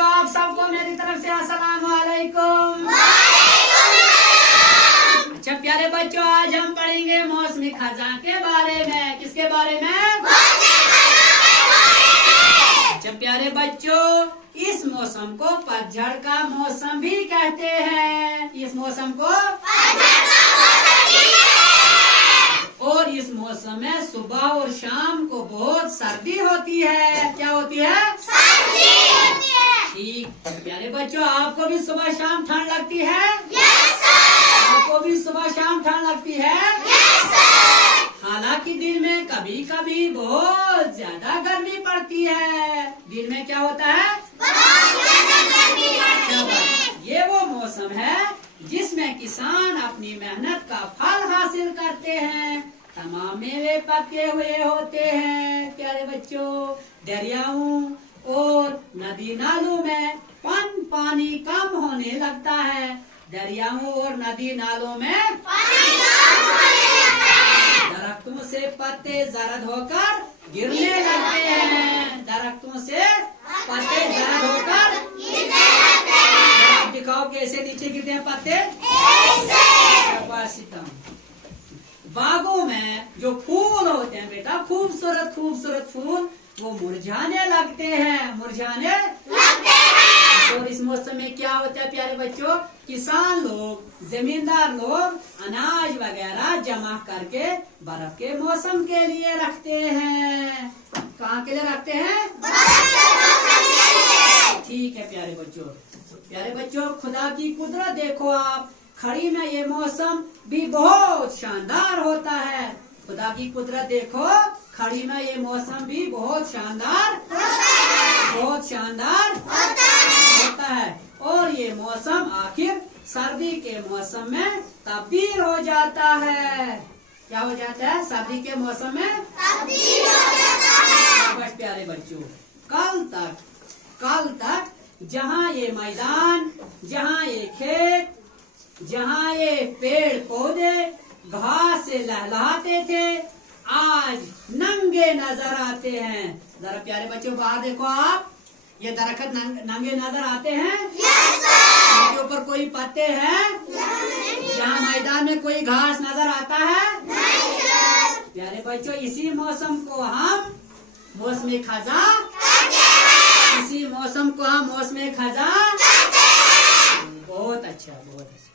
बच्चों, आप सबको मेरी तरफ से अस्सलाम वालेकुम। अच्छा प्यारे बच्चों, आज हम पढ़ेंगे मौसमी खजा के बारे में। किसके बारे में? अच्छा प्यारे बच्चों, इस मौसम को पतझड़ का मौसम भी कहते हैं। इस मौसम को और इस मौसम में सुबह और शाम को बहुत सर्दी होती है। क्या होती है? सर्दी होती है। ठीक प्यारे बच्चों, आपको भी सुबह शाम ठंड लगती है? Yes sir. आपको भी सुबह शाम ठंड लगती है? Yes sir. हालांकि दिन में कभी कभी बहुत ज्यादा गर्मी पड़ती है। दिन में क्या होता है? बहुत ज्यादा गर्मी पड़ती है। ये वो मौसम है जिसमें किसान अपनी मेहनत का फल हासिल करते हैं। तमाम मेवे पके हुए होते हैं। प्यारे बच्चों, दरियाओं और नदी नालों में पानी कम होने लगता है। दरियाओं और नदी नालों में पानी कम होने लगता है। दरख्तों से पत्ते जर्द होकर गिरने लगते हैं। दरख्तों से पत्ते जर्द होकर गिरने लगते हैं। आप दिखाओ कैसे नीचे गिरते हैं पत्ते? बागों में जो फूल होते हैं बेटा, खूबसूरत खूबसूरत फूल, वो मुरझाने लगते हैं। मुरझाने लगते हैं। और इस मौसम में क्या होता है प्यारे बच्चों? किसान लोग, जमींदार लोग अनाज वगैरह जमा करके बर्फ के मौसम के लिए रखते हैं। कहाँ के लिए रखते हैं? बर्फ के मौसम के लिए। ठीक है प्यारे बच्चों। प्यारे बच्चों, खुदा की कुदरत देखो आप, खड़ी में ये मौसम भी बहुत शानदार होता है। खुदा की कुदरत देखो, खड़ी में ये मौसम भी बहुत शानदार होता है। और ये मौसम आखिर सर्दी के मौसम में तब्दील हो जाता है। क्या हो जाता है? सर्दी के मौसम में तब्दील हो जाता है। बस प्यारे बच्चों, कल तक जहाँ ये मैदान, जहाँ ये खेत, जहाँ ये पेड़ पौधे घास से लहलहाते थे, आज नंगे नजर आते हैं। जरा प्यारे बच्चों बाहर देखो आप, ये दरख्त नंगे नजर आते हैं? Yes sir. इनके ऊपर कोई पत्ते हैं? जहाँ मैदान में कोई घास नजर आता है? नहीं सर। प्यारे बच्चों, इसी मौसम को हम मौसमी खजा कहते हैं। इसी मौसम को हम मौसमी खजा कहते हैं। बहुत अच्छा, बहुत अच्छा।